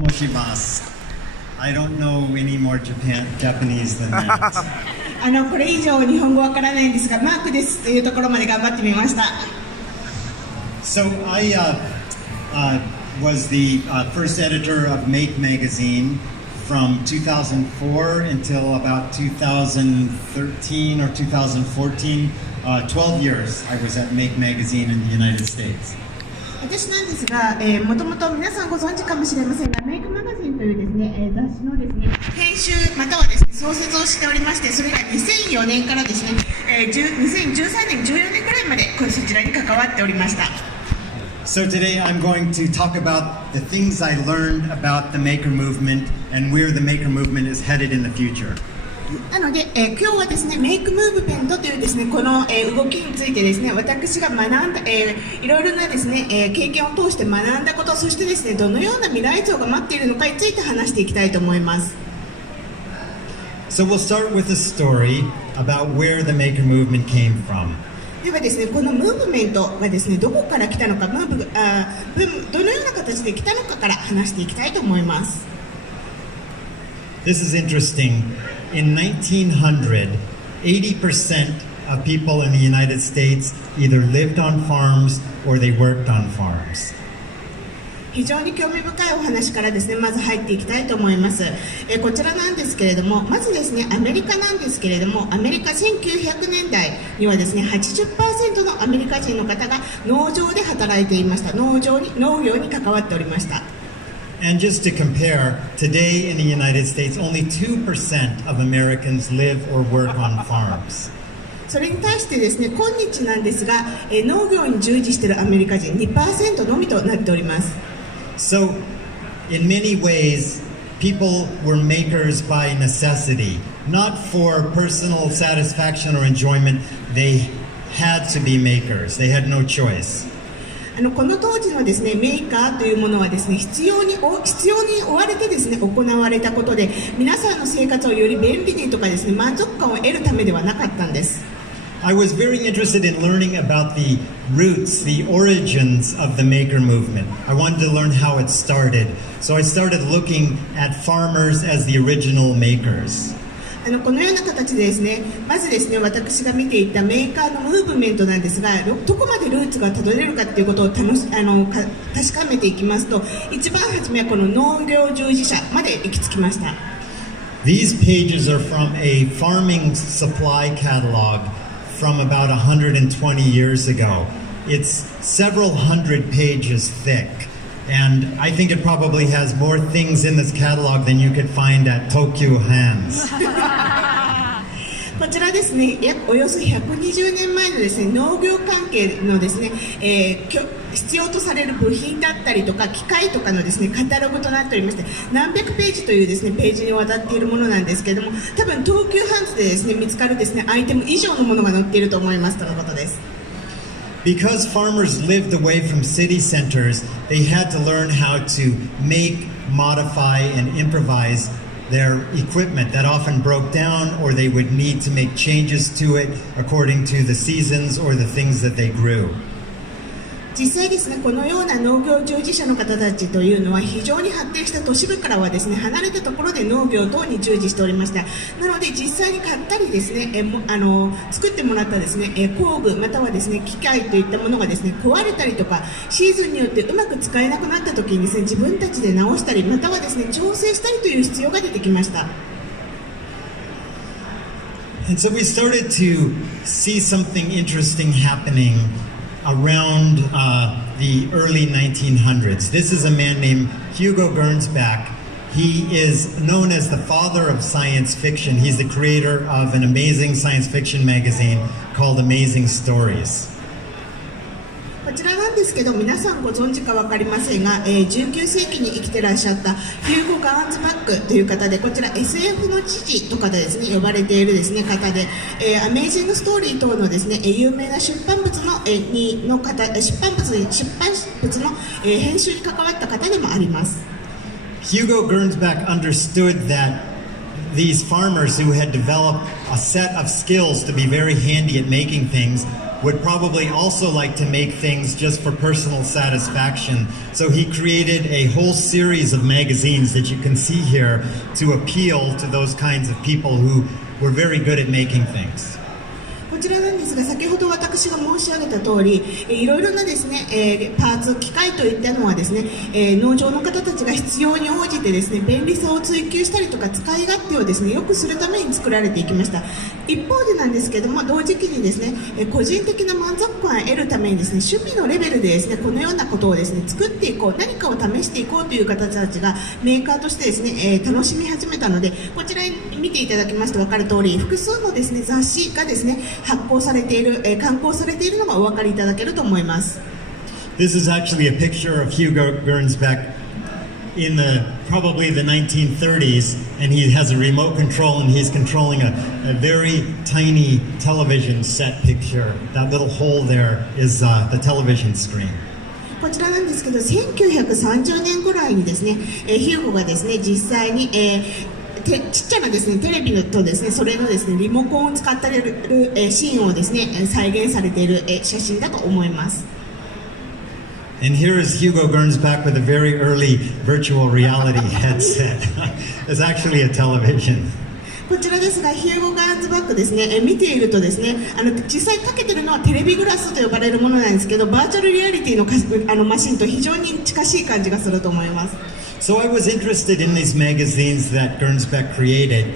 Moshimasu. I don't know any more Japanese than that. これ以上日本語わからないんですが、マークですというところまで頑張ってみました。So I was the first editor of Make magazine from 2004 until about 2013 or 2014. 12 years I was at Make magazine in the United States. 私なんですが、もともと皆さんご存知かもしれませんが、メイクマガジンというですね、雑誌のですね、編集またはですね、創設をしておりまして、それが2004年からですね、2013年、14年くらいまでそちらに関わっておりました。So today I'm going to talk about the things I learned about the maker movement and where the maker movement is headed in the future. なので、今日はですね、メイクムーブメントというですね、この、動きについてですね、私が学んだ、いろいろなですね、経験を通して学んだこと、そしてですね、どのような未来像が待っているのかについて話していきたいと思います。So we'll start with a story about where the maker movement came from. ではですね、このムーブメントがですね、どこから来たのか、どのような形で来たのかから話していきたいと思います。This is interesting. In 1900, 80% of people in the United States either lived on farms or they worked on farms. 非常に興味深いお話からですね、まず入っていきたいと思います。こちらなんですけれども、まずですね、アメリカなんですけれども、アメリカ1900年代にはですね、80% のアメリカ人の方が農場で働いていました。農業に関わっておりました。And just to compare, today in the United States, only 2% of Americans live or work on farms. それに対してですね、今日なんですが、農業に従事しているアメリカ人 2% のみとなっております。So, in many ways, people were makers by necessity, not for personal satisfaction or enjoyment. They had to be makers. They had no choice. この当時のですね、メーカーというものはですね、必要に追われてですね、行われたことで、皆さんの生活をより便利にとかですね、満足感を得るためではなかったんです。I was very interested in learning about the roots, the origins of the maker movement. I wanted to learn how it started. So I started looking at farmers as the original makers. このような形でですね、まずですね、私が見ていたメーカーのムーブメントなんですが、どこまでルーツがたどれるかということを確かめていきますと、一番初めはこの農業従事者まで行き着きました。These pages are from a farming supply catalog from about 120 years ago. It's several hundred pages thick.And I think it probably has more things in this catalog than you could find at Tokyo Hands. こちらですね、およそ120年前のですね、農業関係のですね、必要とされる部品だったりとか機械とかのですね、カタログとなっておりまして、何百ページというですね、ページにわたっているものなんですけれども、多分東急ハンズでですね、見つかるですね、アイテム以上のものが載っていると思いますとのことです。Because farmers lived away from city centers, they had to learn how to make, modify, and improvise their equipment that often broke down, or they would need to make changes to it according to the seasons or the things that they grew. 実際ですね、このような農業従事者の方たちというのは非常に発展した都市部からはですね、離れたところで農業等に従事しておりました。なので実際に買ったりですね、作ってもらったですね、工具またはですね、機械といったものがですね、壊れたりとか、シーズンによってうまく使えなくなった時にですね、自分たちで直したり、またはですね、調整したりという必要が出てきました。And so we started to see something interesting happening.Around the early 1900s. This is a man named Hugo Gernsback. He is known as the father of science fiction. He's the creator of an amazing science fiction magazine called Amazing Stories. こちらなんですけど、皆さんご存知か分かりませんが、19世紀に生きてらっしゃったヒューゴ・ガーンズバックという方で、こちら SF の父とかでですね、呼ばれているですね、方で、アメイジングストーリー等のですね、有名な出版物の編集に関わった方でもあります。Hugo Gernsback understood that these farmers who had developed a set of skills to be very handy at making things would probably also like to make things just for personal satisfaction. So he created a whole series of magazines that you can see here to appeal to those kinds of people who were very good at making things. こちらなんですが、先ほど私が申し上げた通り、いろいろなですね、パーツ、機械といったのはですね、農場の方たちが必要に応じてですね、便利さを追求したりとか使い勝手をですね、良くするために作られていきました。一方でなんですけども、同時期にですね、個人的な満足感を得るためにですね、趣味のレベルでですね、このようなことをですね、作っていこう、何かを試していこうという方たちがメーカーとしてですね、楽しみ始めたので、こちらに見ていただきますと分かる通り、複数のですね、雑誌がですね、発行されている、刊行されているのがお分かりいただけると思います。This is actually a picture of Hugo Gernsback in probably the 1930s, and he has a remote control and he's controlling a very tiny television set picture. That little hole there is the television screen. こちらなんですけど、1930年ぐらいにですね、ヒューゴがですね、実際に、ちっちゃなですね、テレビとですね、それのですね、リモコンを使っているシーンをですね、再現されている写真だと思います。And here is Hugo Gernsback with a very early virtual reality headset. It's actually a television. こちらですが、ヒューゴ・ガーンズバックですね、見ているとですね、実際かけてるのはテレビグラスと呼ばれるものなんですけど、バーチャルリアリティのマシンと非常に近しい感じがすると思います。So I was interested in these magazines that Gernsback created,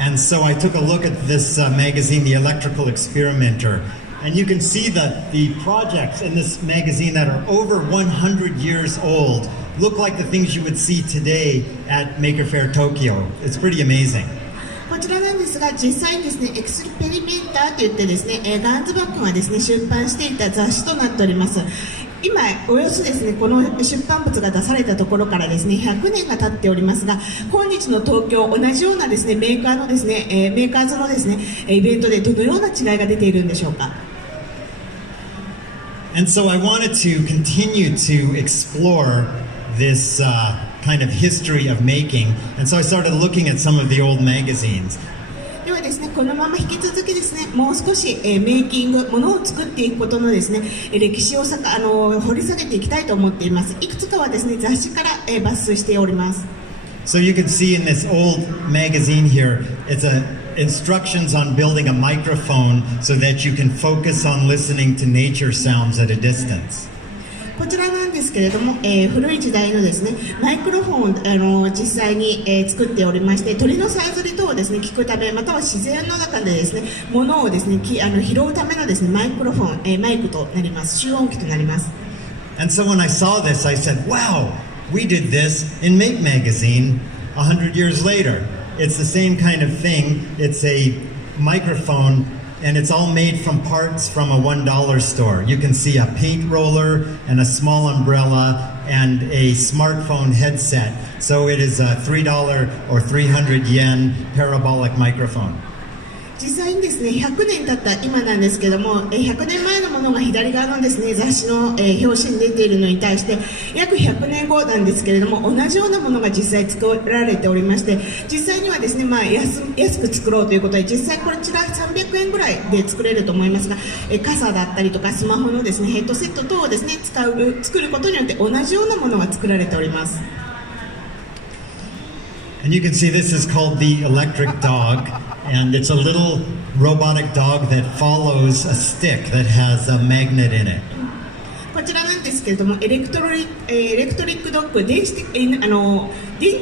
and so I took a look at this magazine, The Electrical Experimenter, and you can see that the projects in this magazine that are over 100 years old look like the things you would see today at Maker Faire Tokyo. It's pretty amazing. こちらなんですが、実際にですね、エクスペリメンターといってですね、ガンズバックがですね、出版していた雑誌となっております。今およそですね、この出版物が出されたところからですね、100年が経っておりますが、今日の東京、同じようなですね、メーカーのですね、メーカーズのですね、イベントでどのような違いが出ているんでしょうか。And so I wanted to continue to explore this kind of history of making, and so I started looking at some of the old magazines. ではですね、このまま引き続きですね、もう少し、メイキング、ものを作っていくことのですね、歴史を掘り下げていきたいと思っています。いくつかはですね、雑誌から、抜粋しております。So you can see in this old magazine here, it's instructions on building a microphone so that you can focus on listening to nature sounds at a distance. こちらなんですけれども、古い時代のですね、マイクロフォンを実際に、作っておりまして、鳥のさえずり等をですね、聞くため、または自然の中でですね、物をですね、拾うためのですね、マイクロフォン、マイクとなります。集音機となります。And so when I saw this, I said, wow, we did this in Make Magazine 100 years later. It's the same kind of thing. It's a microphone, and it's all made from parts from a $1 store. You can see a paint roller and a small umbrella and a smartphone headset. So it is a $3 or 300 yen parabolic microphone. 実際にですね、100年経った今なんですけども、100年前のものが左側のですね、雑誌の、表紙に出ているのに対して、約100年後なんですけれども、同じようなものが実際作られておりまして、実際にはですね、安く作ろうということで、実際こちら300円ぐらいで作れると思いますが、傘だったりとかスマホのですね、ヘッドセット等をですね、作ることによって同じようなものが作られております。And you can see this is called the electric dog, and it's a little robotic dog that follows a stick that has a magnet in it. こちらなんですけれども、エレクトリックドッグ、電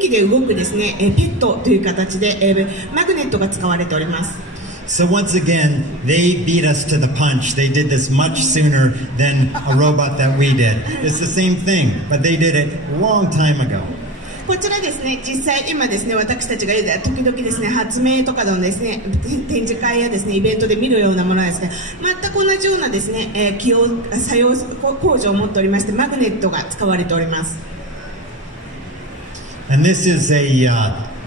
気で動くですね、ペットという形で、マグネットが使われております。So once again, they beat us to the punch. They did this much sooner than a robot that we did. It's the same thing, but they did it a long time ago. こちらですね、実際今ですね、私たちが時々ですね、発明とかのですね、展示会やですね、イベントで見るようなものなんですが、全く同じようなですね、作用工場を持っておりまして、マグネットが使われております。And this is a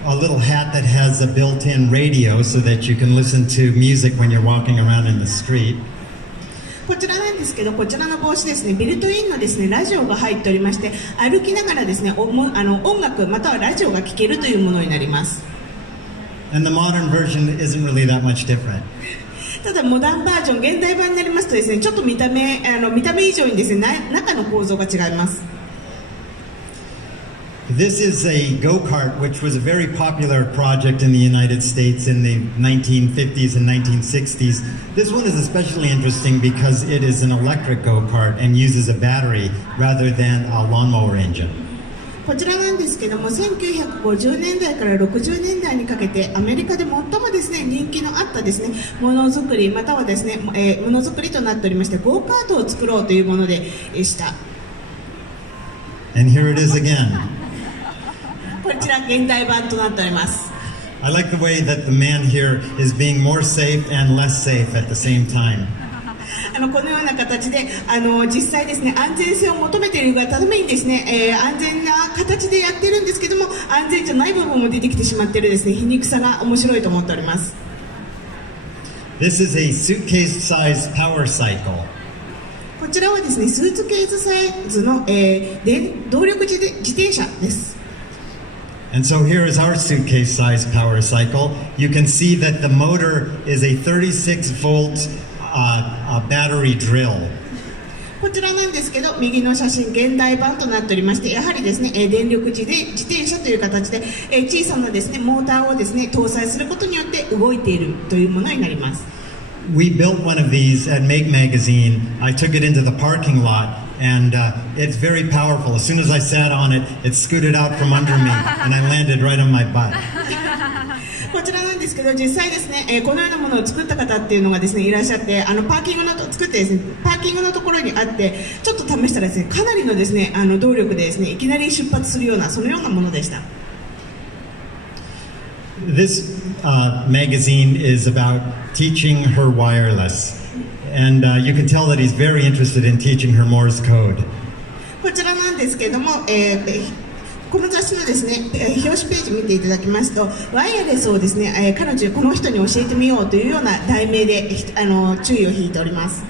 little hat that has a built-in radio so that you can listen to music when you're walking around in the street. こちらなんですけど、こちらの帽子ですね、ビルトインのですね、ラジオが入っておりまして、歩きながらですね、音楽またはラジオが聴けるというものになります。And the modern version isn't really that much different. ただモダンバージョン、現代版になりますとですね、ちょっと見た目以上にですね、中の構造が違います。This is a go-kart, which was a very popular project in the United States in the 1950s and 1960s. This one is especially interesting because it is an electric go-kart and uses a battery rather than a lawnmower engine. こちらなんですけども、1950年代から60年代にかけてアメリカで最もですね、人気のあったですね、ものづくりまたはですね、ものづくりとなっておりまして、ゴーカートを作ろうというものでした。And here it is again. こちら現代版となっております。I like the way that the man here is being more safe and less safe at the same time. このような形で実際ですね、安全性を求めているがためにですね、安全な形でやっているんですけども、安全じゃない部分も出てきてしまっているですね、皮肉さが面白いと思っております。This is a suitcase-sized power cycle. こちらはですね、スーツケースサイズの、動力自転車です。And so here is our suitcase-sized power cycle. You can see that the motor is a 36-volt battery drill. こちらなんですけど、右の写真現代版となっておりまして、やはりですね、電力自転車という形で、小さなですね、モーターをですね、搭載することによって動いているというものになります。We built one of these at Make Magazine. I took it into the parking lot, and it's very powerful. As soon as I sat on it, it scooted out from under me, and I landed right on my butt. こちらなんですけど、実際ですね、このようなものを作った方っていうのがですね、いらっしゃって、パーキングの作ってですね、パーキングのところにあって、ちょっと試したらですね、かなりのですね、動力でですね、いきなり出発するような、そのようなものでした。This magazine is about teaching her wireless, and you can tell that he's very interested in teaching her Morse code. こちらなんですけれども、この雑誌のですね、表紙ページ見ていただきますと、ワイヤレスをですね、この人に教えてみようというような題名で注意を引いております。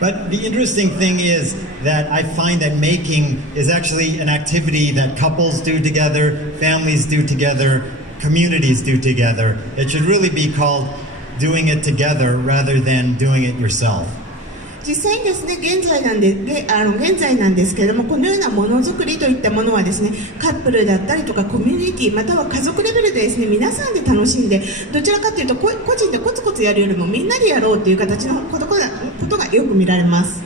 But the interesting thing is that I find that making is actually an activity that couples do together, families do together, communities do together. It should really be called doing it together rather than doing it yourself. 実際にですね、現在なんですけれども、このようなものづくりといったものはですね、カップルだったりとかコミュニティまたは家族レベルでですね、皆さんで楽しんで、どちらかというと個人でコツコツやるよりもみんなでやろうという形のことがよく見られます。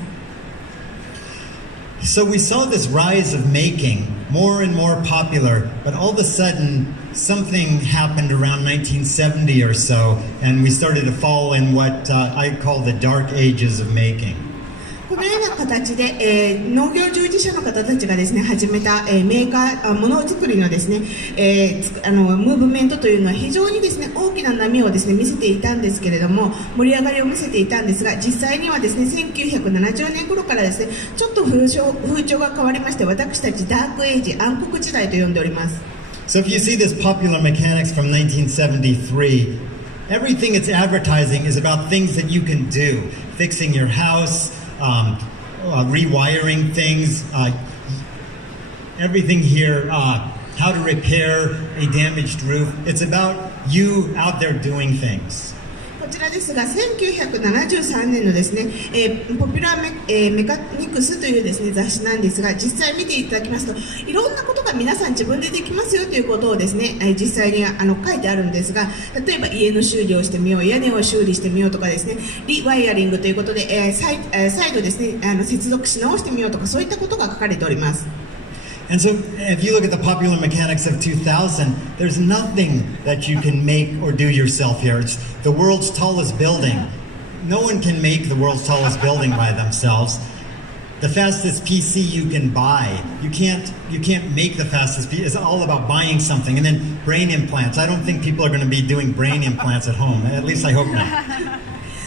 So we saw this rise of making more and more popular, but all of a sudden something happened around 1970 or so, and we started to fall in what I call the dark ages of making. このような形で、農業従事者の方たちがですね、始めた、メーカーものづくりのですね、ムーブメントというのは非常にですね、大きな波をですね、見せていたんですけれども、盛り上がりを見せていたんですが、実際にはですね、1970年頃からですね、ちょっと風潮が変わりまして、私たちダークエイジ、暗黒時代と呼んでおります。So if you see this popular mechanics from 1973, everything it's advertising is about things that you can do, fixing your house, rewiring things, everything here, how to repair a damaged roof. It's about you out there doing things. こちらですが、1973年のですね、ポピュラーメカニクスというですね、雑誌なんですが、実際見ていただきますと、いろんなことが皆さん自分でできますよということをですね、実際に書いてあるんですが、例えば家の修理をしてみよう、屋根を修理してみようとかですね、リワイヤリングということで、再度ですね、接続し直してみようとか、そういったことが書かれております。And so, if you look at the popular mechanics of 2000, there's nothing that you can make or do yourself here. It's the world's tallest building. No one can make the world's tallest building by themselves. The fastest PC you can buy. You can't make the fastest PC. It's all about buying something. And then brain implants. I don't think people are going to be doing brain implants at home. At least I hope not.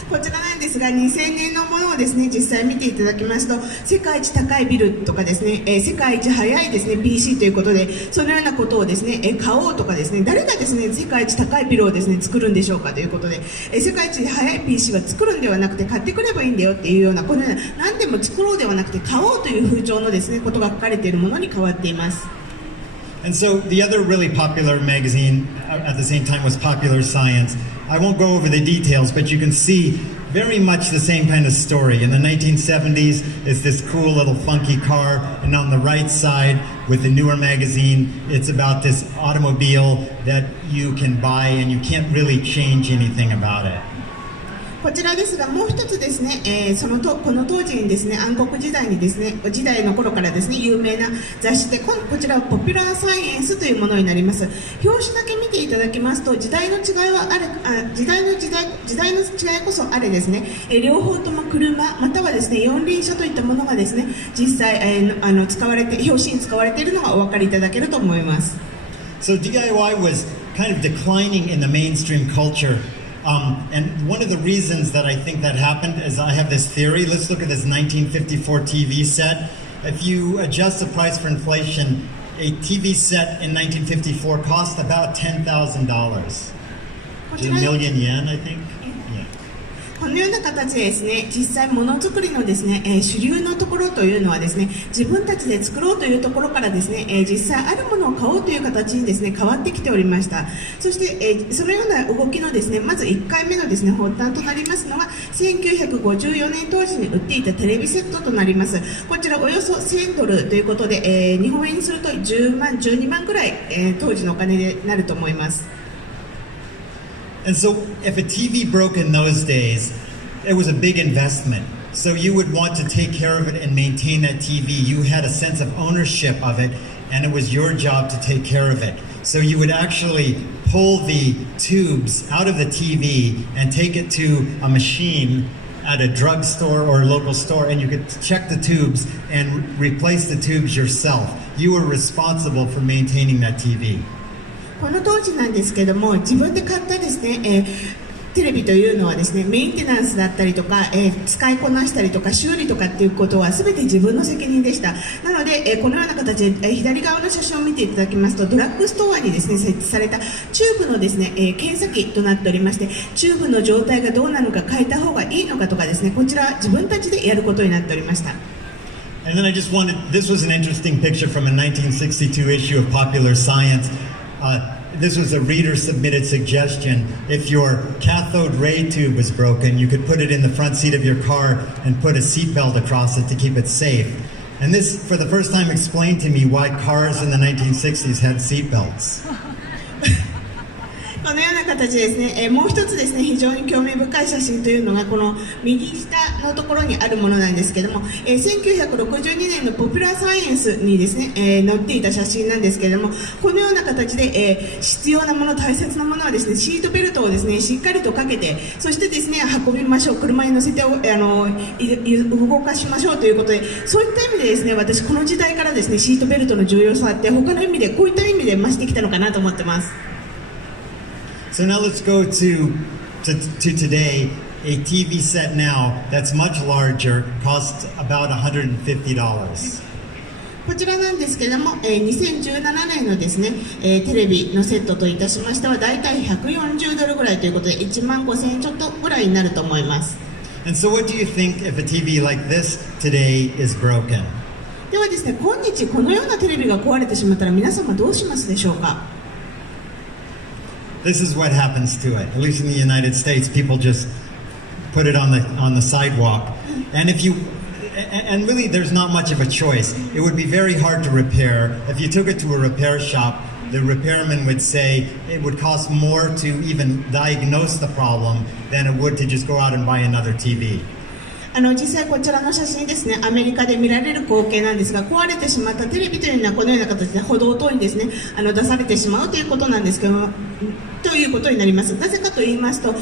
こちらなんですが、2000年のものをですね、実際見ていただきますと、世界一高いビルとかですね、世界一速いですね、PC ということで、そのようなことをですね、買おうとかですね、誰がですね、世界一高いビルをですね、作るんでしょうかということで、世界一速い PC は作るんではなくて、買ってくればいいんだよっていうような、このような、何でも作ろうではなくて、買おうという風潮のですね、ことが書かれているものに変わっています。And so the other really popular magazine at the same time was Popular Science. I won't go over the details, but you can see very much the same kind of story. In the 1970s, it's this cool little funky car, and on the right side, with the newer magazine, it's about this automobile that you can buy and you can't really change anything about it. こちらですが、もう一つですね、この当時にですね、暗黒時代にですね、時代の頃からですね、有名な雑誌で、こちらはポピュラーサイエンスというものになります。表紙だけ見ていただきますと、時代の違いはあれ、時代の違いこそあれですね、両方とも車、またはですね、四輪車といったものがですね、実際、使われて、表紙に使われているのがお分かりいただけると思います。So DIY was kind of declining in the mainstream culture. And one of the reasons that I think that happened is I have this theory. Let's look at this 1954 TV set. If you adjust the price for inflation, a TV set in 1954 cost about $10,000. A million yen, I think. このような形でですね、実際ものづくりのですね、主流のところというのはですね、自分たちで作ろうというところからですね、実際あるものを買おうという形にですね、変わってきておりました。そして、そのような動きのですね、まず1回目のですね、発端となりますのは、1954年当時に売っていたテレビセットとなります。こちらおよそ$1000ということで、日本円にすると10万、12万くらい、当時のお金でなると思います。And so if a TV broke in those days, it was a big investment. So you would want to take care of it and maintain that TV. You had a sense of ownership of it, and it was your job to take care of it. So you would actually pull the tubes out of the TV and take it to a machine at a drugstore or a local store, and you could check the tubes and replace the tubes yourself. You were responsible for maintaining that TV. この当時なんですけども、自分で買ったですね、テレビというのはですね、メンテナンスだったりとか、使いこなしたりとか修理とかっていうことは全て自分の責任でした。なので、このような形で、左側の写真を見ていただきますと、ドラッグストアにですね、設置されたチューブのですね、検査機となっておりまして、チューブの状態がどうなのか、変えた方がいいのかとかですね、こちら自分たちでやることになっておりました。And then I just wanted, this was an interesting picture from a 1962 issue of Popular Science. This was a reader-submitted suggestion. If your cathode ray tube was broken, you could put it in the front seat of your car and put a seatbelt across it to keep it safe. And this, for the first time, explained to me why cars in the 1960s had seatbelts. このような形でですね、もう一つですね、非常に興味深い写真というのがこの右下のところにあるものなんですけども、1962年のポピュラーサイエンスにですね、載っていた写真なんですけれども、このような形で、必要なもの、大切なものはですね、シートベルトをですね、しっかりとかけて、そしてですね、運びましょう、車に乗せて動かしましょうということで、そういった意味でですね、私この時代からですね、シートベルトの重要さって他の意味でこういった意味で増してきたのかなと思ってます。So now let's go to today. A TV set now that's much larger costs about $150. こちらなんですけれども、2017年のですね、テレビのセットといたしましてはだいたい$140ぐらいということで15,000円ちょっとぐらいになると思います。And so what do you think if a TV like this today is broken? ではですね、今日このようなテレビが壊れてしまったら皆様どうしますでしょうか。This is what happens to it. At least in the United States, people just put it on the sidewalk. And and really there's not much of a choice. It would be very hard to repair. If you took it to a repair shop, the repairman would say it would cost more to even diagnose the problem than it would to just go out and buy another TV. 実際こちらの写真ですね、アメリカで見られる光景なんですが、壊れてしまったテレビというのはこのような形で歩道等にですね、出されてしまうということなんですけども、ということになります。なぜかと言いますと、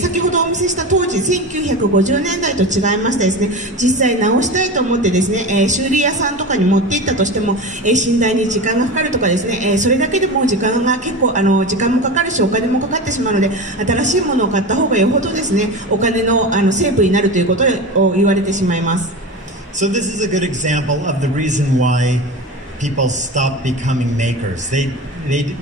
先ほどお見せした当時1950年代と違いましてですね、実際直したいと思ってですね、修理屋さんとかに持って行ったとしても、信頼に時間がかかるとかですね、それだけでも時間が結構時間もかかるしお金もかかってしまうので、新しいものを買った方がよほどですね、お金のセーブになるということを言われてしまいます。So this is a good example of the reason why people stopped becoming makers. They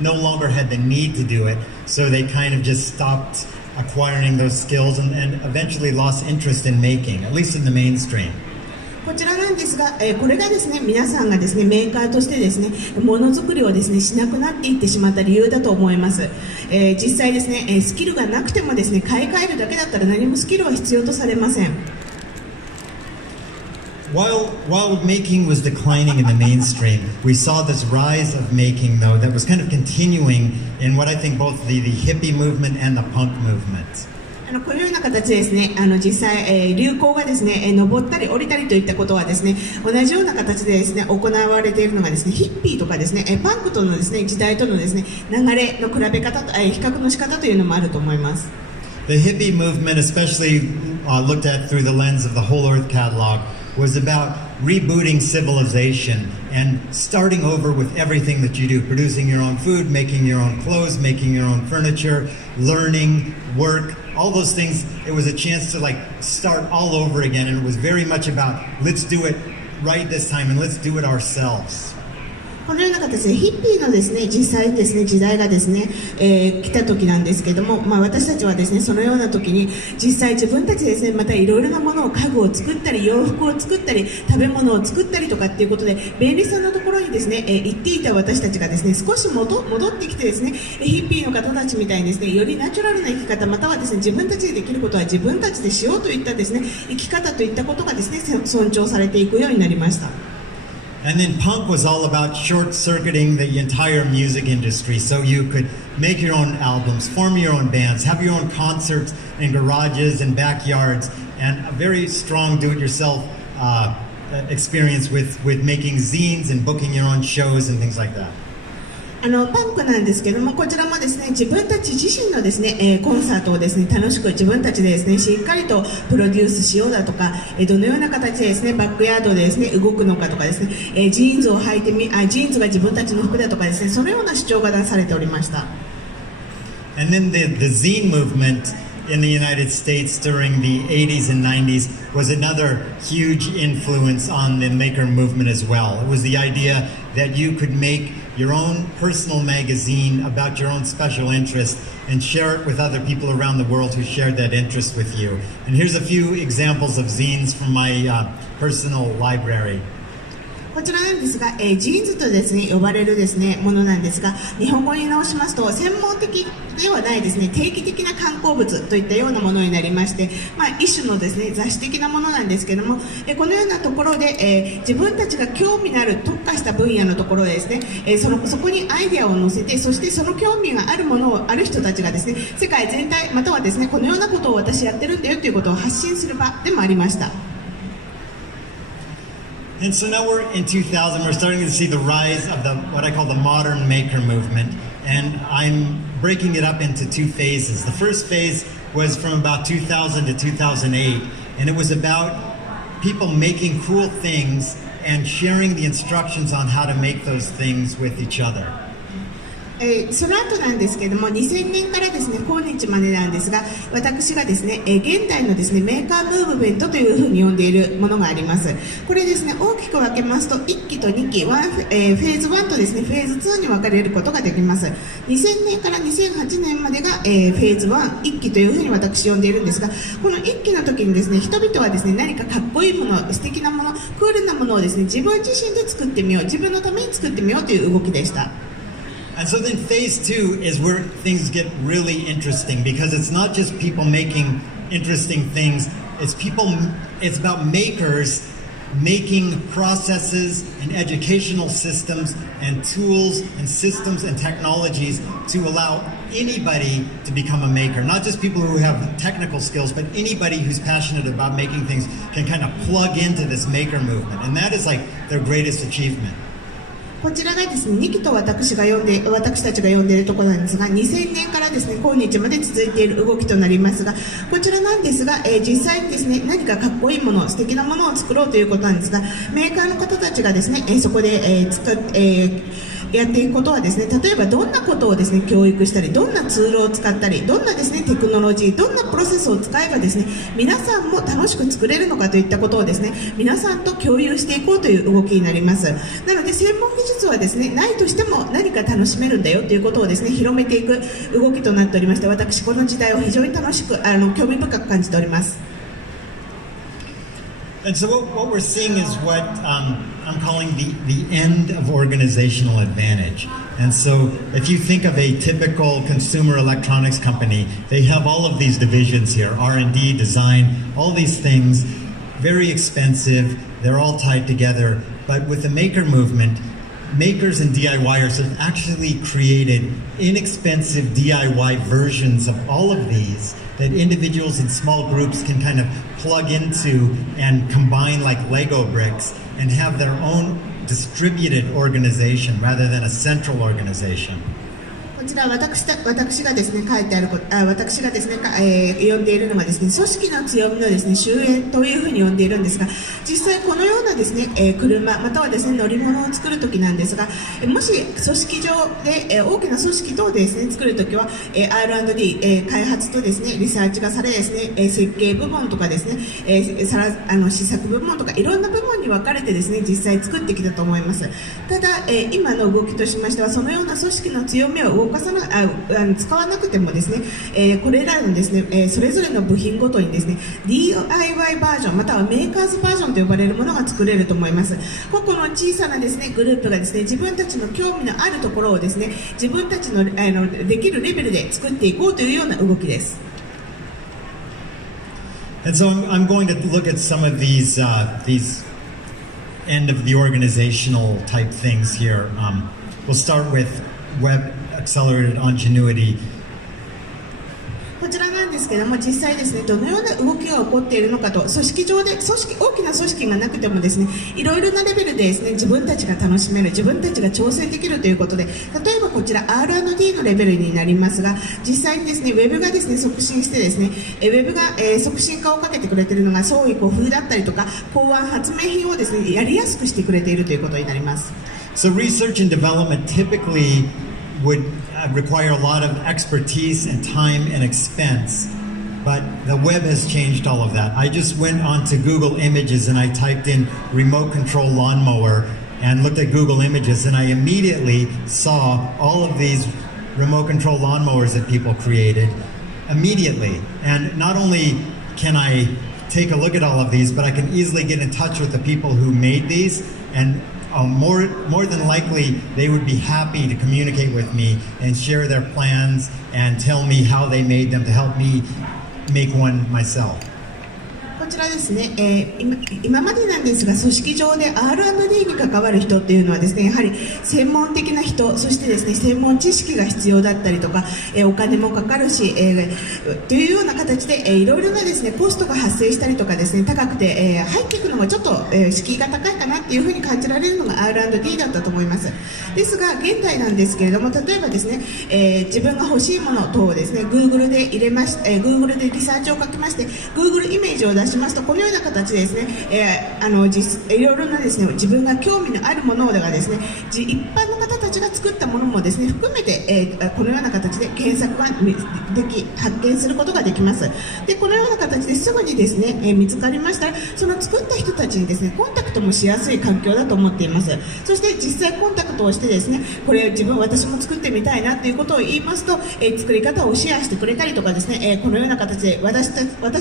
no longer had the need to do it, so they kind of just stopped acquiring those skills and eventually lost interest in making, at least in the mainstream. こちらなんですが、これがですね、皆さんがですね、メーカーとしてですね、ものづくりをですね、しなくなっていってしまった理由だと思います。実際ですね、スキルがなくてもですね、買い替えるだけだったら何もスキルは必要とされません。While making was declining in the mainstream, we saw this rise of making, though, that was kind of continuing in what I think both the hippie movement and the punk movement. このような形でですね、実際、流行がですね、上ったり降りたりといったことはですね、同じような形でですね、行われているのがですね、ヒッピーとかですね、パンクとのですね、時代とのですね、流れの比べ方と、比較の仕方というのもあると思います。The hippie movement, especially looked at through the lens of the Whole Earth catalog, was about rebooting civilization and starting over with everything that you do, producing your own food, making your own clothes, making your own furniture, learning, work, all those things. It was a chance to like start all over again, and it was very much about let's do it right this time and let's do it ourselves. このような形でヒッピーのですね、実際にですね、時代がですね、来た時なんですけども、私たちはですね、そのような時に実際自分たちでですね、またいろいろなものを、家具を作ったり、洋服を作ったり、食べ物を作ったりとかっていうことで、便利さのところにですね、行っていた私たちがですね、少し戻ってきてですね、ヒッピーの方たちみたいにですね、よりナチュラルな生き方、またはですね、自分たちでできることは自分たちでしようといったですね、生き方といったことがですね、尊重されていくようになりました。And then punk was all about short-circuiting the entire music industry, so you could make your own albums, form your own bands, have your own concerts in garages and backyards, and a very strong do-it-yourself experience with making zines and booking your own shows and things like that. パンクなんですけども、こちらもですね、自分たち自身のですね、コンサートをですね、楽しく自分たちでですね、しっかりとプロデュースしようだとか、どのような形でですね、バックヤードでですね、動くのかとかですね、ジーンズを履いてジーンズが自分たちの服だとかですね、そのような主張が出されておりました。And then the zine movement in the United States during the 80s and 90s was another huge influence on the maker movement as well. It was the idea that you could make your own personal magazine about your own special interest and share it with other people around the world who shared that interest with you. And here's a few examples of zines from my personal library. こちらなんですが、ジーンズとですね、呼ばれるですね、ものなんですが、日本語に直しますと、専門的ではないですね、定期的な観光物といったようなものになりまして、一種のですね、雑誌的なものなんですけども、このようなところで、自分たちが興味のある特化した分野のところでですね、そこにアイデアを載せて、そしてその興味があるものを、ある人たちがですね、世界全体、またはですね、このようなことを私やってるんだよということを発信する場でもありました。And so now we're in 2000, we're starting to see the rise of what I call the modern maker movement. And I'm breaking it up into two phases. The first phase was from about 2000 to 2008. And it was about people making cool things and sharing the instructions on how to make those things with each other. その後なんですけれども、2000年からですね、今日までなんですが、私がですね、現代のですね、メーカームーブメントというふうに呼んでいるものがあります。これですね、大きく分けますと、1期と2期、フェーズ1とですね、フェーズ2に分かれることができます。2000年から2008年までが、フェーズ1、1期というふうに私呼んでいるんですが、この1期の時にですね、人々はですね、何かかっこいいもの、素敵なもの、クールなものをですね、自分自身で作ってみよう、自分のために作ってみようという動きでした。And so then phase two is where things get really interesting, because it's not just people making interesting things, it's about makers making processes and educational systems and tools and systems and technologies to allow anybody to become a maker. Not just people who have technical skills, but anybody who's passionate about making things can kind of plug into this maker movement. And that is like their greatest achievement. こちらがですね、2期と私たちが呼んでいるところなんですが、2000年からですね、今日まで続いている動きとなりますが、こちらなんですが、実際にですね、何かかっこいいもの、素敵なものを作ろうということなんですが、メーカーの方たちがですね、そこで、やっていくことはですね、例えばどんなことをですね、教育したり、どんなツールを使ったり、どんなですね、テクノロジー、どんなプロセスを使えばですね、皆さんも楽しく作れるのかといったことをですね、皆さんと共有していこうという動きになります。なので、専門技術はですね、ないとしても何か楽しめるんだよということをですね、広めていく動きとなっておりまして、私この時代を非常に楽しく、興味深く感じております。And so what we're seeing is what I'm calling the end of organizational advantage. And so if you think of a typical consumer electronics company, they have all of these divisions here, R&D, design, all these things, very expensive, they're all tied together. But with the maker movement, makers and DIYers have actually created inexpensive DIY versions of all of these that individuals and small groups can kind of plug into and combine like Lego bricks and have their own distributed organization rather than a central organization. こちら私がですね書いてある私がですね、呼んでいるのはですね組織の強みのですね終焉というふうに呼んでいるんですが、実際このようなですね、車またはですね乗り物を作るときなんですが、もし組織上で、大きな組織等でですね作るときは、R&D、開発とですねリサーチがされですね、設計部門とかですね、試作部門とかいろんな部門に分かれてですね実際作ってきたと思います。ただ、今の動きとしましてはそのような組織の強みを使わなくてもですね、これらのですね、それぞれの部品ごとにですね DIY バージョンまたはメーカーズバージョンと呼ばれるものが作れると思います。個々の小さなですねグループがですね自分たちの興味のあるところをですね自分たちの、できるレベルで作っていこうというような動きです。And so I'm going to look at some of these end of the organizational type things here. We'll start with Web Accelerated Ingenuity. こちらなんですけども実際ですねどのような動きが起こっているのかと組織上で大きな組織がなくてもですねいろいろなレベルでですね自分たちが楽しめる自分たちが挑戦できるということで、例えばこちら R&D のレベルになりますが、実際にですねウェブがですね促進してですねウェブが、促進化をかけてくれているのが創意工夫だったりとか考案発明品をですねやりやすくしてくれているということになります。 So research and development typically would require a lot of expertise and time and expense, but the web has changed all of that. I just went onto Google Images and I typed in remote control lawnmower and looked at Google Images, and I immediately saw all of these remote control lawnmowers that people created immediately. And not only can I take a look at all of these, but I can easily get in touch with the people who made these, and more than likely they would be happy to communicate with me and share their plans and tell me how they made them to help me make one myself. こちらですね、今までなんですが組織上で R&D に関わる人っていうのはですねやはり専門的な人、そしてですね専門知識が必要だったりとか、お金もかかるし、というような形で、いろいろなですねコストが発生したりとかですね高くて、入っていくのもちょっと、敷居が高いかなっていうふうに感じられるのが R&D だったと思います。ですが現代なんですけれども、例えばですね、自分が欲しいもの等をですね Google で入れまし、Google でリサーチをかけまして Google イメージを出しますとこのような形でですね、いろいろなですね自分が興味のあるものがですね一般の方たちが作ったものもですね含めて、このような形で検索ができ発見することができます。でこのような形ですぐにですね、見つかりましたらその作った人たちにですねコンタクトもしやすい環境だと思っています。そして実際コンタクトをしてですねこれ私も作ってみたいなということを言いますと、作り方をシェアしてくれたりとかですね、このような形で私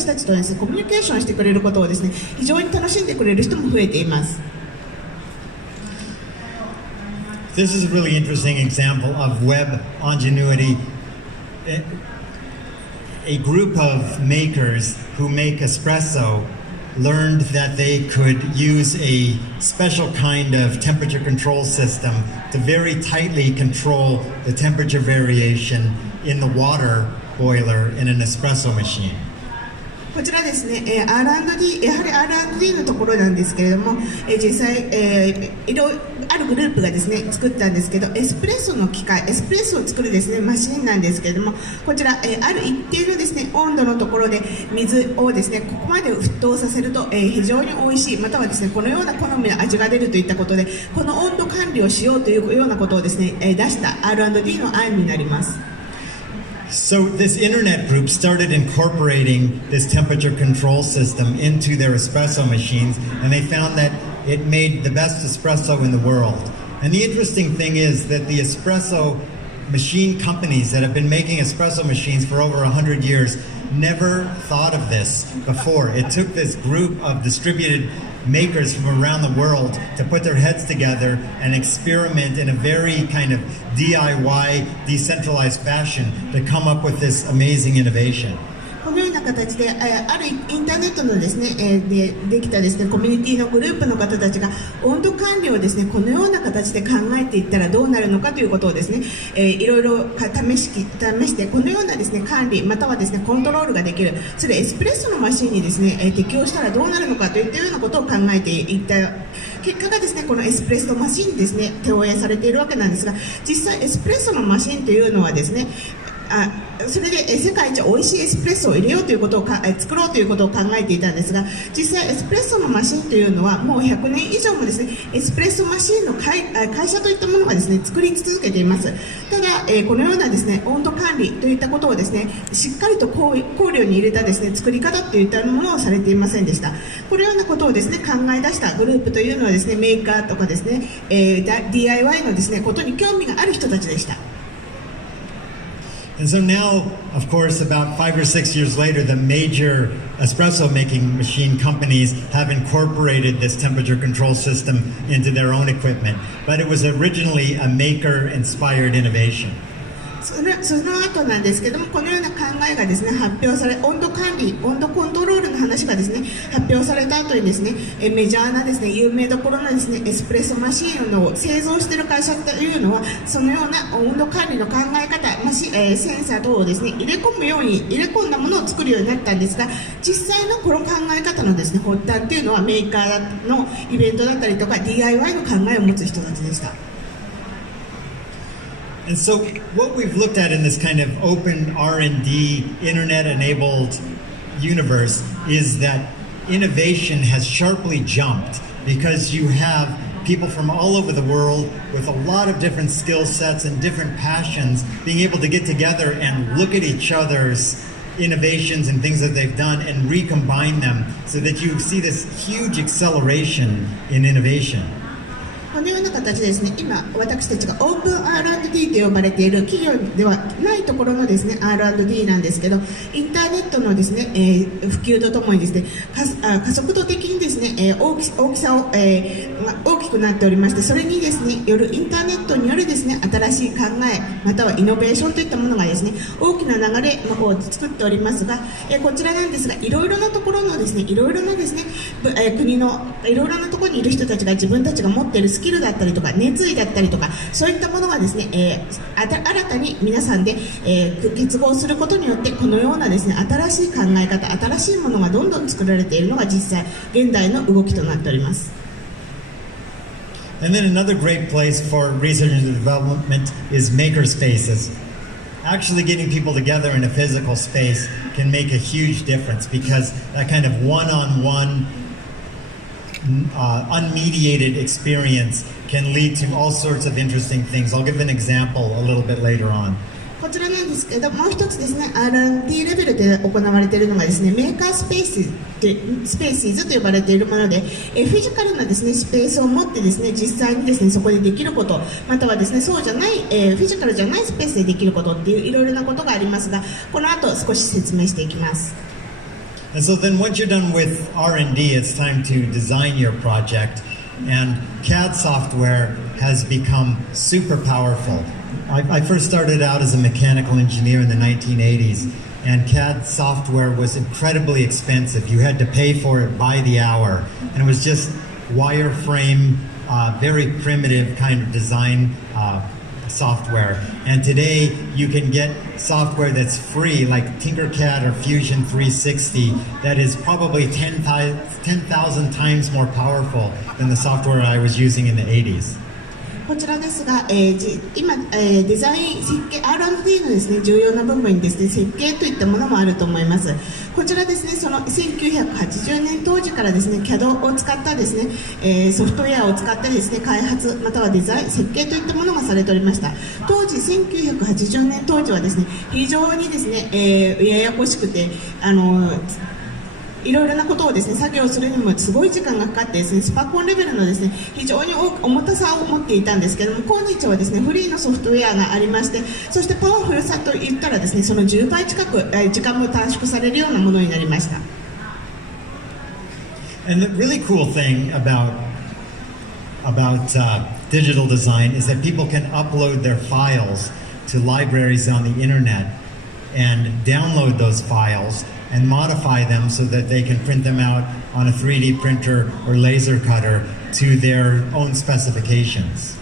たちとですねコミュニケーションしてくれることをですね非常に楽しんでくれる人も増えています。This is a really interesting example of web ingenuity. A group of makers who make espresso learned that they could use a special kind of temperature control system to very tightly control the temperature variation in the water boiler in an espresso machine. こちらですね、R&D やはり R&D のところなんですけれども、実際、あるグループがですね作ったんですけどエスプレッソの機械、エスプレッソを作るですねマシンなんですけれども、こちら、ある一定のですね温度のところで水をですねここまで沸騰させると、非常に美味しいまたはですねこのような好みの味が出るといったことでこの温度管理をしようというようなことをですね、出した R&D の案になります。So this internet group started incorporating this temperature control system into their espresso machines, and they found that it made the best espresso in the world. And the interesting thing is that the espresso machine companies that have been making espresso machines for over 100 years never thought of this before. It took this group of distributed makers from around the world to put their heads together and experiment in a very kind of DIY, decentralized fashion to come up with this amazing innovation. このような形で、あるインターネットのですね、できたですね、コミュニティのグループの方たちが温度管理をですね、このような形で考えていったらどうなるのかということをですね、いろいろ試してこのようなですね、管理またはですね、コントロールができる、それエスプレッソのマシンにですね、適用したらどうなるのかといったようなことを考えていった結果がですね、このエスプレッソマシンにですね、投影されているわけなんですが、実際エスプレッソのマシンというのはですね、それで世界一美味しいエスプレッソを入れようということを作ろうということを考えていたんですが、実際エスプレッソのマシンというのはもう100年以上もですね、エスプレッソマシンの会社といったものがですね、作り続けています。ただ、このようなですね、温度管理といったことをですね、しっかりと考慮に入れたですね、作り方といったものをされていませんでした。このようなことをですね、考え出したグループというのはですね、メーカーとかですね、DIY のですね、ことに興味がある人たちでした。And so now, of course, about 5 or 6 years later, the major espresso making machine companies have incorporated this temperature control system into their own equipment. But it was originally a maker-inspired innovation. その後なんですけども、このような考えがですね、発表され、温度管理、温度コントロールの話がですね、発表された後にですね、メジャーなですね、有名どころのですね、エスプレッソマシーンを製造している会社というのは、そのような温度管理の考え方、センサー等をですね、入れ込んだものを作るようになったんですが、実際のこの考え方のですね、発端っていうのはメーカーのイベントだったりとか DIY の考えを持つ人たちでした。And so what we've looked at in this kind of open R&D, internet-enabled universe is that innovation has sharply jumped because you have people from all over the world with a lot of different skill sets and different passions being able to get together and look at each other's innovations and things that they've done and recombine them so that you see this huge acceleration in innovation. このような形でですね、今私たちがオープン R&D と呼ばれている企業ではないところのですね R&D なんですけど、インターネットのですね、普及とともにですね、加速度的にですね、大きさを、大きくなっておりまして、それにですねよるインターネットによるですね新しい考えまたはイノベーションといったものがですね大きな流れを作っておりますが、こちらなんですが、いろいろなところのですねいろいろなですね、国のいろいろなところにいる人たちが自分たちが持っているスキルだったりとか熱意だったりとか、そういったものがですね、新たに皆さんで、結合することによってこのようなですね新しい考え方、新しいものがどんどん作られているのが実際現代の動きとなっております。And then another great place for research and development is maker spaces. Actually getting people together in a physical space can make a huge difference because that kind of one-on-one unmediated experience can lead to all sorts of interesting things. I'll give an example a little bit later on. こちらなんですけど、もう一つですね R&D レベルで行われているのがですね、メーカースペーシーズと呼ばれているもので、フィジカルなですねスペースを持ってですね実際にですねそこでできること、またはですねそうじゃない、フィジカルじゃないスペースでできることっていういろいろなことがありますが、この後少し説明していきます。And so then once you're done with R&D, it's time to design your project. And CAD software has become super powerful. I first started out as a mechanical engineer in the 1980s, and CAD software was incredibly expensive. You had to pay for it by the hour, and it was just wireframe, very primitive kind of design software. And today you can get software that's free like Tinkercad or Fusion 360 that is probably 10,000 times more powerful than the software I was using in the 80s. こちらですが、今、デザイン設計 R&D のですね重要な部分にですね設計といったものもあると思います。こちらですね、その1980年当時からですね CAD を使ったですね、ソフトウェアを使ったですね開発またはデザイン設計といったものがされておりました。当時1980年当時はですね非常にですね、ややこしくていろいろなことをですね作業するにもすごい時間がかかってですねスパコンレベルのですね非常に重たさを持っていたんですけども、今日はですねフリーのソフトウェアがありまして、そしてパワフルさといったらですねその10倍近く時間も短縮されるようなものになりました。 And the really cool thing about digital design is that people can upload their files to libraries on the internet and download those files and modify them so that they can print them out on a 3D printer or laser cutter to their own specifications.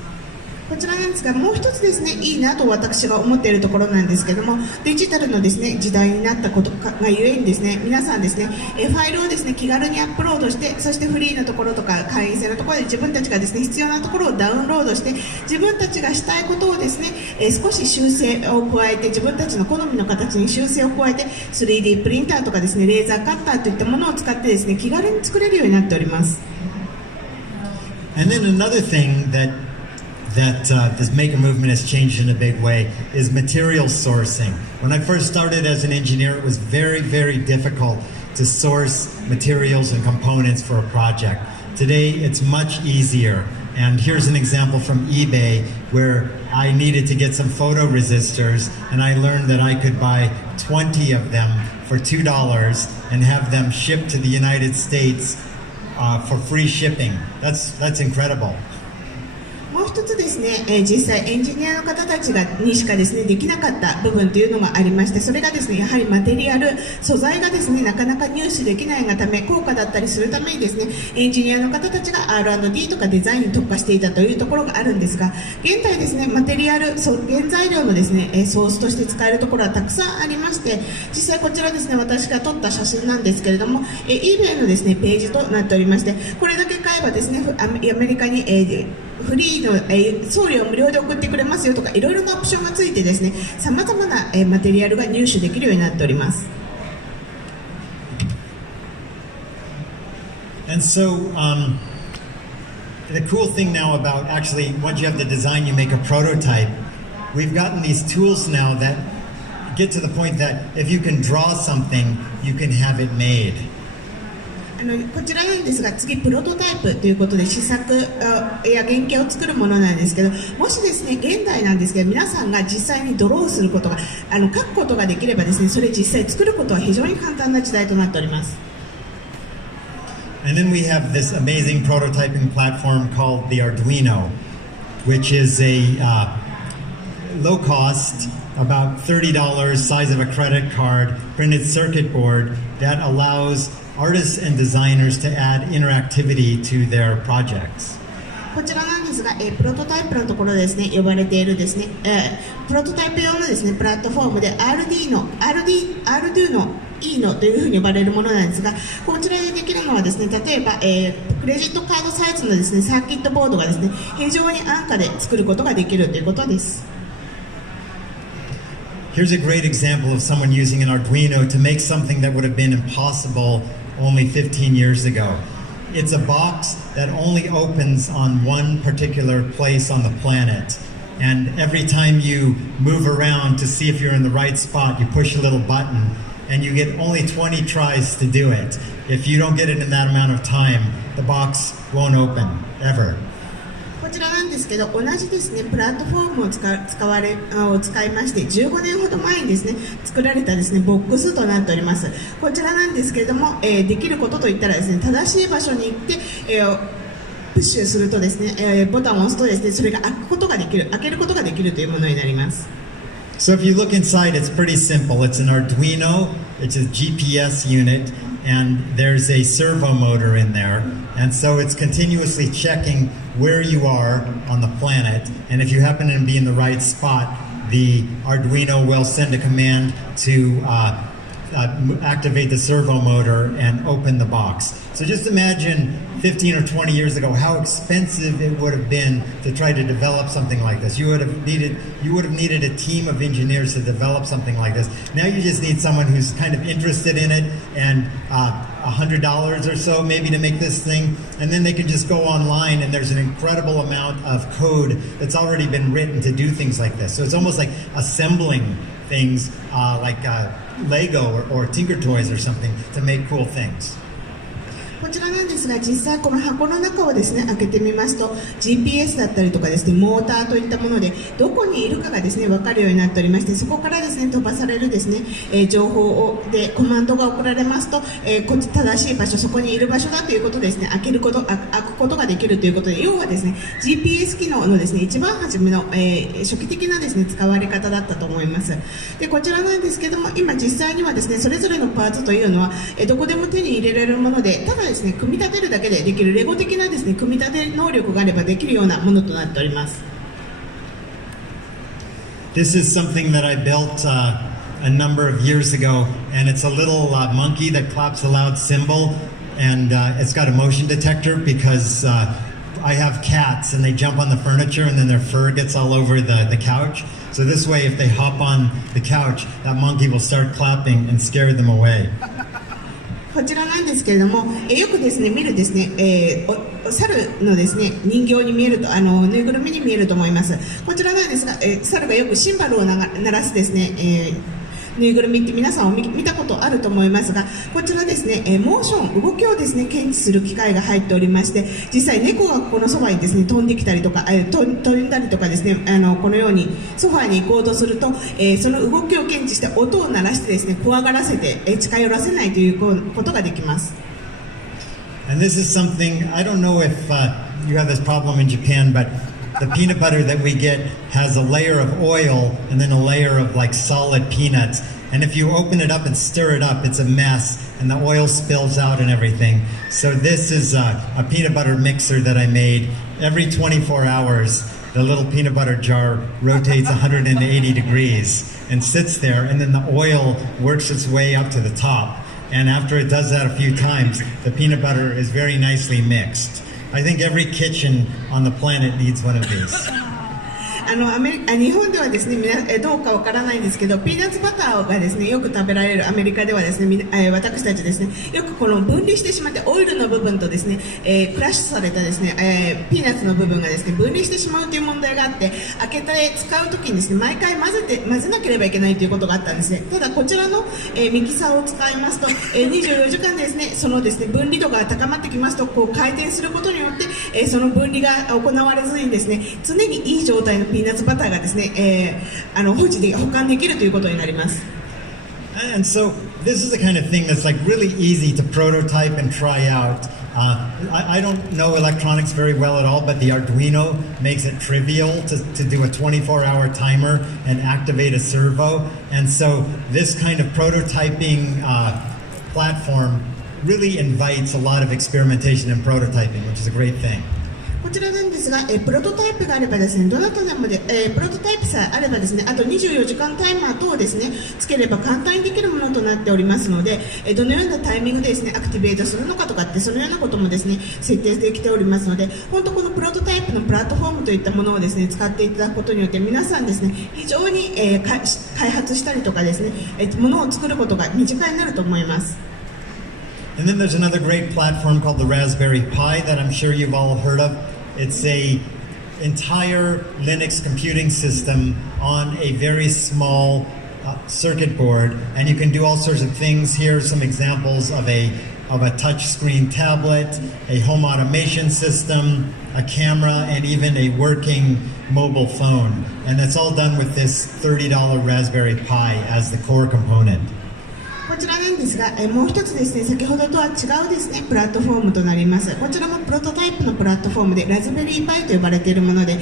こちらなんですが、もう一つですねいいなと私が思っているところなんですけども、デジタルのですね時代になったことがゆえにですね、皆さんですねファイルをですね気軽にアップロードして、そしてフリーのところとか会員制のところで自分たちがですね必要なところをダウンロードして、自分たちがしたいことをですね少し修正を加えて、自分たちの好みの形に修正を加えて 3D プリンターとかですねレーザーカッターといったものを使ってですね気軽に作れるようになっております。 And then another thing that this maker movement has changed in a big way is material sourcing. When I first started as an engineer, it was very, very difficult to source materials and components for a project. Today, it's much easier. And here's an example from eBay where I needed to get some photo resistors, and I learned that I could buy 20 of them for $2 and have them shipped to the United States for free shipping. That's incredible. もう一つですね、実際エンジニアの方たちにしかですねできなかった部分というのがありまして、それがですねやはりマテリアル、素材がですねなかなか入手できないがため、高価だったりするためにですねエンジニアの方たちが R&D とかデザインに特化していたというところがあるんですが、現在ですねマテリアル、原材料のですねソースとして使えるところはたくさんありまして、実際こちらですね私が撮った写真なんですけれども、eBay のですねページとなっておりまして、これだけ買えばですねアメリカにフリーの、送料無料で送ってくれますよとか、いろいろなオプションがついてですね、さまざまな、マテリアルが入手できるようになっております。 And so the cool thing now about actually once you have the design, you make a prototype. We've gotten these tools now that get to the point that if you can draw something, you can have it made. こちらなんですが、次プロトタイプということで試作や原型を作るものなんですけど、もしですね現代なんですけど皆さんが実際にドローすることが書くことができればですね、それ実際作ることは非常に簡単な時代となっております。 And then we have this amazing prototyping platform called the Arduino, which is a low cost, about $30, size of a credit card, printed circuit board that allows artists and designers to add interactivity to their projects. こちらなんですが、プロトタイプのところですね呼ばれているですね、プロトタイプ用のですねプラットフォームで Arduino というふうに呼ばれるものなんですが、こちらでできるのはですね、例えば、クレジットカードサイズのですねサーキットボードがですね非常に安価で作ることができるということです。 Here's a great example of someone using an Arduino to make something that would have been impossible only 15 years ago. It's a box that only opens on one particular place on the planet. And every time you move around to see if you're in the right spot, you push a little button and you get only 20 tries to do it. If you don't get it in that amount of time, the box won't open, ever. こちらなんですけど、同じですねプラットフォームを使いまして15年ほど前にですね作られたですねボックスとなっております。こちらなんですけれども、できることといったらですね正しい場所に行って、プッシュするとですね、ボタンを押すとですねそれが開けることができるというものになります。 So if you look inside, it's pretty simple. It's an Arduino, it's a GPS unit, and there's a servo motor in there. And so it's continuously checking where you are on the planet. And if you happen to be in the right spot, the Arduino will send a command to activate the servo motor and open the box. So just imagine 15 or 20 years ago how expensive it would have been to try to develop something like this. You would have needed a team of engineers to develop something like this. Now you just need someone who's kind of interested in it and $100 or so maybe to make this thing, and then they can just go online and there's an incredible amount of code that's already been written to do things like this. So it's almost like assembling things like Lego or Tinker Toys or something to make cool things. こちらなんですが、実際この箱の中をですね開けてみますと GPS だったりとかですねモーターといったものでどこにいるかがですね分かるようになっておりまして、そこからですね飛ばされるですね、情報でコマンドが送られますと、正しい場所、そこにいる場所だということですね開くことができるということで、要はですね GPS 機能のですね一番初めの、初期的なですね使われ方だったと思います。でこちらなんですけども、今実際にはですねそれぞれのパーツというのは、どこでも手に入れられるもので、ただですね組み立てるだけでできるレゴ的なですね組み立て能力があればできるようなものとなっております。This is something that I built a number of years ago, and it's a little monkey that claps a loud cymbal, and it's got a motion detector because I have cats and they jump on the furniture and then their fur gets all over the couch. So this way, if they hop on the couch, that monkey will start clapping and scare them away. こちらなんですけれども、よくですね見るですね、猿のですね人形に見えるとぬいぐるみに見えると思います。こちらなんですが、猿がよくシンバルを鳴らすですね、ぬいぐるみって皆さん見たことあると思いますが、こちらですね、モーション動きをですね検知する機械が入っておりまして、実際猫がここのそばにですね飛んできたりとか飛んだりとかですねこのようにソファーに行こうとすると、その動きを検知して音を鳴らしてですね怖がらせて、近寄らせないということができます。And this is something, I don't know if you have this problem in Japan, but the peanut butter that we get has a layer of oil and then a layer of like solid peanuts. And if you open it up and stir it up, it's a mess and the oil spills out and everything. So this is a peanut butter mixer that I made. Every 24 hours, the little peanut butter jar rotates 180 degrees and sits there, and then the oil works its way up to the top. And after it does that a few times, the peanut butter is very nicely mixed. I think every kitchen on the planet needs one of these. 日本ではですねどうかわからないんですけど、ピーナッツバターがですねよく食べられるアメリカではですね、私たちですねよくこの分離してしまってオイルの部分とですね、クラッシュされたですね、ピーナッツの部分がですね分離してしまうという問題があって、開けて使うときにですね毎回混ぜなければいけないということがあったんですね。ただこちらの、ミキサーを使いますと、24時間ですねそのですね分離度が高まってきますと、こう回転することによって、その分離が行われずにですね常にいい状態のピーナッツバターがですね、保管できるということになります。And so this is the kind of thing that's like really easy to prototype and try out. I don't know electronics very well at all, but the Arduino makes it trivial to do a 24-hour timer and activate a servo. And so this kind of prototyping platform really invites a lot of experimentation and prototyping, which is a great thing. こちらなんですが、プロトタイプがあればですねどなたでもで、プロトタイプさえあればですねあと24時間タイマー等をですねつければ簡単にできるものとなっておりますので、どのようなタイミングでですねアクティベートするのかとかってそのようなこともですね設定できておりますので、本当このプロトタイプのプラットフォームといったものをですね使っていただくことによって皆さんですね非常に、開発したりとかですね、ものを作ることが身近になると思います。And then there's another great platform called the Raspberry Pi that I'm sure you've all heard of. It's a entire Linux computing system on a very small circuit board, and you can do all sorts of things. Here are some examples of a touchscreen tablet, a home automation system, a camera, and even a working mobile phone. And it's all done with this $30 Raspberry Pi as the core component. こちらなんですが、もう一つですね先ほどとは違うですねプラットフォームとなります。こちらもプロトタイプのプラットフォームでラズベリーパイと呼ばれているもので、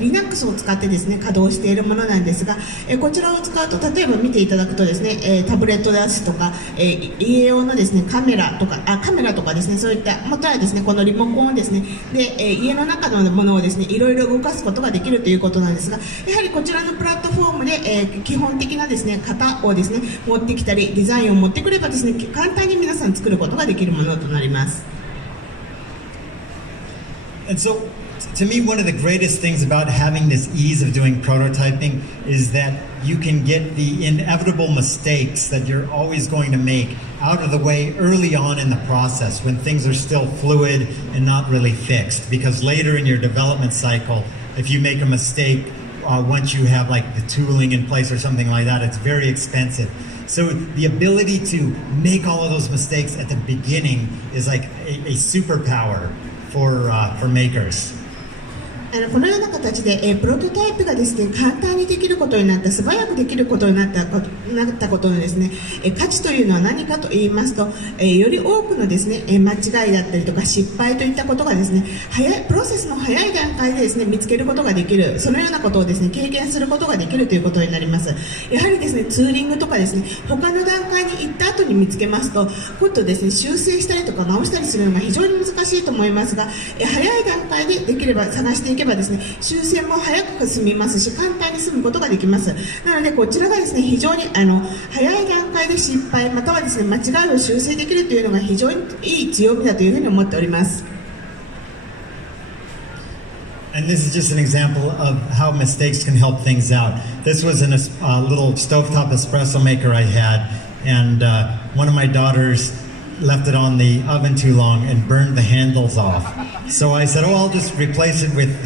Linux を使ってですね稼働しているものなんですが、こちらを使うと例えば見ていただくとですね、タブレットですとか、家用のですねカメラとかですねそういったまたはですねこのリモコンをですねで、家の中のものをですねいろいろ動かすことができるということなんですが、やはりこちらのプラットフォームで、基本的なですね型をですね持ってきたりデザインを持ってくればですね簡単に皆さん作ることができるものとなります。And so, to me, one of the greatest things about having this ease of doing prototyping is that you can get the inevitable mistakes that you're always going to make out of the way early on in the process when things are still fluid and not really fixed. Because later in your development cycle, if you make a mistake once you have like the tooling in place or something like that. It's very expensive. So the ability to make all of those mistakes at the beginning is like a superpower for makers. このような形で、プロトタイプがですね、簡単にできることになった、素早くできることになったことのですね、価値というのは何かと言いますと、より多くのですね、間違いだったりとか失敗といったことがですね、プロセスの早い段階でですね、見つけることができる、そのようなことをですね、経験することができるということになります。やはりですね、ツーリングとかですね、他の段階に行った後に見つけますと、今度ですね、修正したりとか直したりするのが非常に難しいと思いますが、早い段階でできれば探していけばですね、修正も早く済みますし、簡単に済むことができます。なのでこちらがですね、非常に早い段階で失敗またはですね、間違いを修正できるというのが非常にいい強みだというふうに思っております。And this is just an example of how mistakes can help things out. This was in a little stovetop espresso maker I had, and one of my daughters left it on the oven too long and burned the handles off. So I said, I'll just replace it with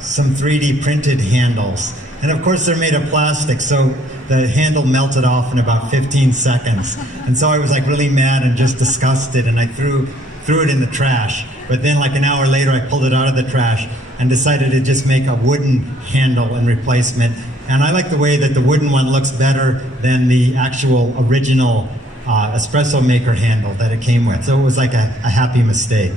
some 3D printed handles. And of course they're made of plastic, so the handle melted off in about 15 seconds. And so I was like really mad and just disgusted, and I threw it in the trash. But then like an hour later I pulled it out of the trash and decided to just make a wooden handle and replacement. And I like the way that the wooden one looks better than the actual original espresso maker handle that it came with. So it was like a happy mistake.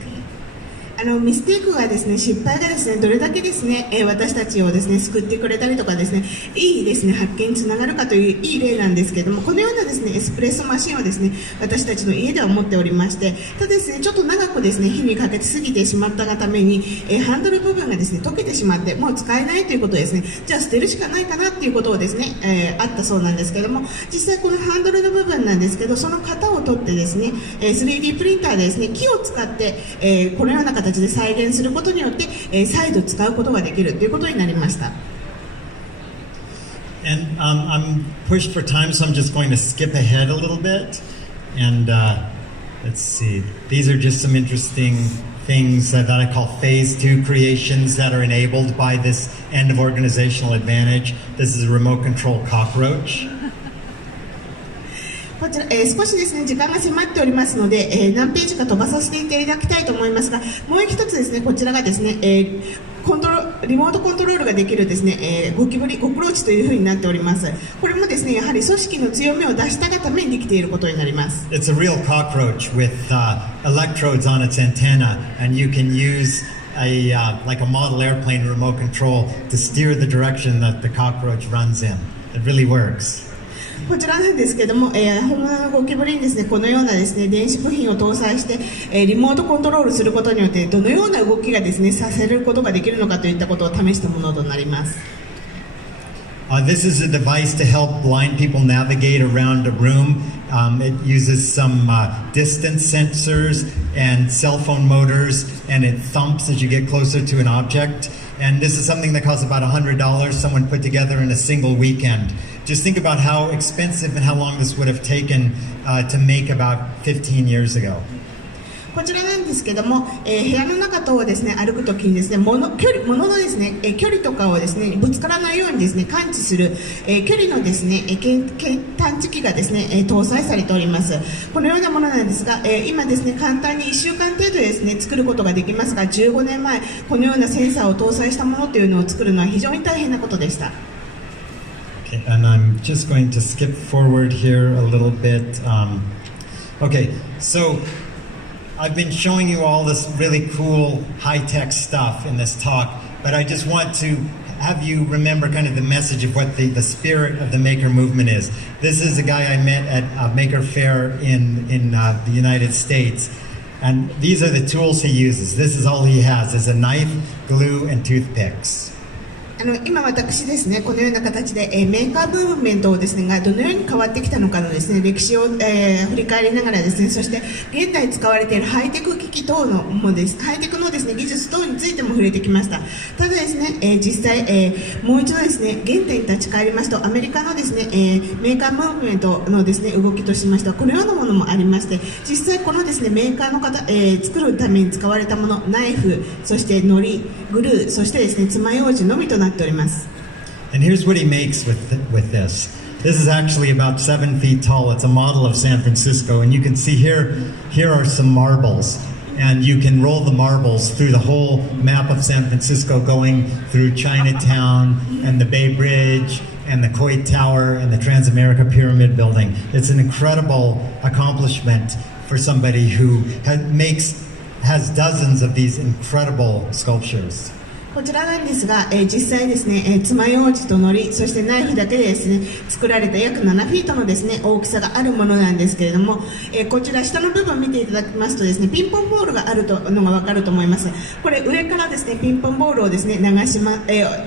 ミステイクがですね、失敗がですね、どれだけですね、私たちをですね、救ってくれたりとかですね、いいですね、発見につながるかといういい例なんですけれども、このようなですね、エスプレッソマシンをですね、私たちの家では持っておりまして、ただですね、ちょっと長くですね、火にかけすぎてしまったがために、ハンドル部分がですね、溶けてしまって、もう使えないということですね、じゃあ捨てるしかないかなっていうことをですね、あったそうなんですけれども、実際このハンドルの部分なんですけど、その型を取ってですね、3D プリンターでですね、木を使って、このような形で再現することによって、再度使うことができるということになりました。And I'm pushed for time, so I'm just going to skip ahead a little bit. And let's see. These are just some interesting things that I call phase 2 creations that are enabled by this end of organizational advantage. This is a remote control cockroach. こちら、少しですね、時間が迫っておりますので、何ページか飛ばさせていただきたいと思いますが、もう一つですね、こちらがですね、リモートコントロールができるですね、ゴキブリ、コクローチというふうになっております。これもですね、やはり組織の強みを出したがためにできていることになります。It's a real cockroach with electrodes on its antenna, and you can use like a model airplane remote control to steer the direction that the cockroach runs in. It really works. こちらなんですけども、本物のゴキブリにですね、このようなですね、電子部品を搭載して、リモートコントロールすることによってどのような動きがですね、させることができるのかといったことを試したものとなります。This is a device to help blind people navigate around a room. It uses some distance sensors and cell phone motors, and it thumps as you get closer to an object. And this is something that costs about $100, someone put together in a single weekend. Just think about how expensive and how long this would have taken to make about 15 years ago. こちらなんですけども、部屋の中等をですね、歩くときにですね、物のですね、距離とかをですね、ぶつからないようにですね、感知する、距離のですね、探知機がですね、搭載されております。このようなものなんですが、今ですね、簡単に1週間程度ですね、作ることができますが、15年前、このようなセンサーを搭載したものというのを作るのは非常に大変なことでした。Okay, and I'm just going to skip forward here a little bit. Okay, so I've been showing you all this really cool high-tech stuff in this talk, but I just want to have you remember kind of the message of what the spirit of the maker movement is. This is a guy I met at Maker Faire in the United States, and these are the tools he uses. This is all he has, is a knife, glue, and toothpicks. 今私ですね、このような形で、メーカームーブメントをですね、がどのように変わってきたのかのですね、歴史を、振り返りながらですね、そして現在使われているハイテク機器等のもです、ハイテクのですね、技術等についても触れてきました。ただですね、実際、もう一度ですね、原点に立ち返りますと、アメリカのですね、メーカームーブメントのですね、動きとしましては、このようなものもありまして、実際このですね、メーカーの方、作るために使われたもの、ナイフ、そして糊、グルー、そしてですね、爪楊枝のみとなっております。And here's what he makes with this. This is actually about 7 feet tall. It's a model of San Francisco, and you can see here are some marbles. And you can roll the marbles through the whole map of San Francisco, going through Chinatown and the Bay Bridge and the Coit Tower and the Transamerica Pyramid Building. It's an incredible accomplishment for somebody who has dozens of these incredible sculptures. こちらなんですが、実際ですね、爪楊枝と糊、そしてナイフだけでですね、作られた約7フィートのですね、大きさがあるものなんですけれども、こちら下の部分見ていただきますとですね、ピンポンボールがあるのがわかると思います。これ上からですね、ピンポンボールをですね、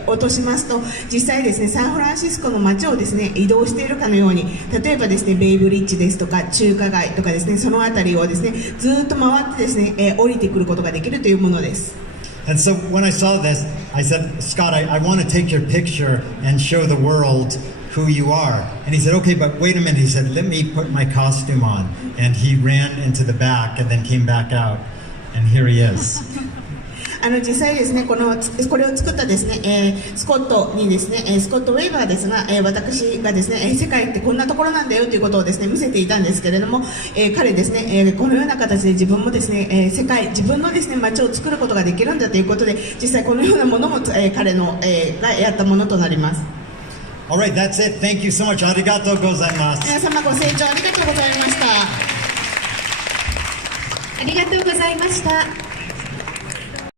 落としますと、実際ですね、サンフランシスコの街をですね、移動しているかのように、例えばですね、ベイブリッジですとか、中華街とかですね、そのあたりをですね、ずーっと回ってですね、降りてくることができるというものです。And so when I saw this, I said, Scott, I want to take your picture and show the world who you are. And he said, okay, but wait a minute. He said, let me put my costume on. And he ran into the back and then came back out. And here he is. 実際ですね、これを作ったですね、スコットにですね、スコット・ウェイバーですが、私がですね、世界ってこんなところなんだよということをですね、見せていたんですけれども、彼ですね、このような形で自分もですね、自分のですね、街を作ることができるんだということで、実際このようなものも、彼の、がやったものとなります。Alright, that's it. Thank you so much. ありがとうございます。皆様ご清聴ありがとうございました。ありがとうございました。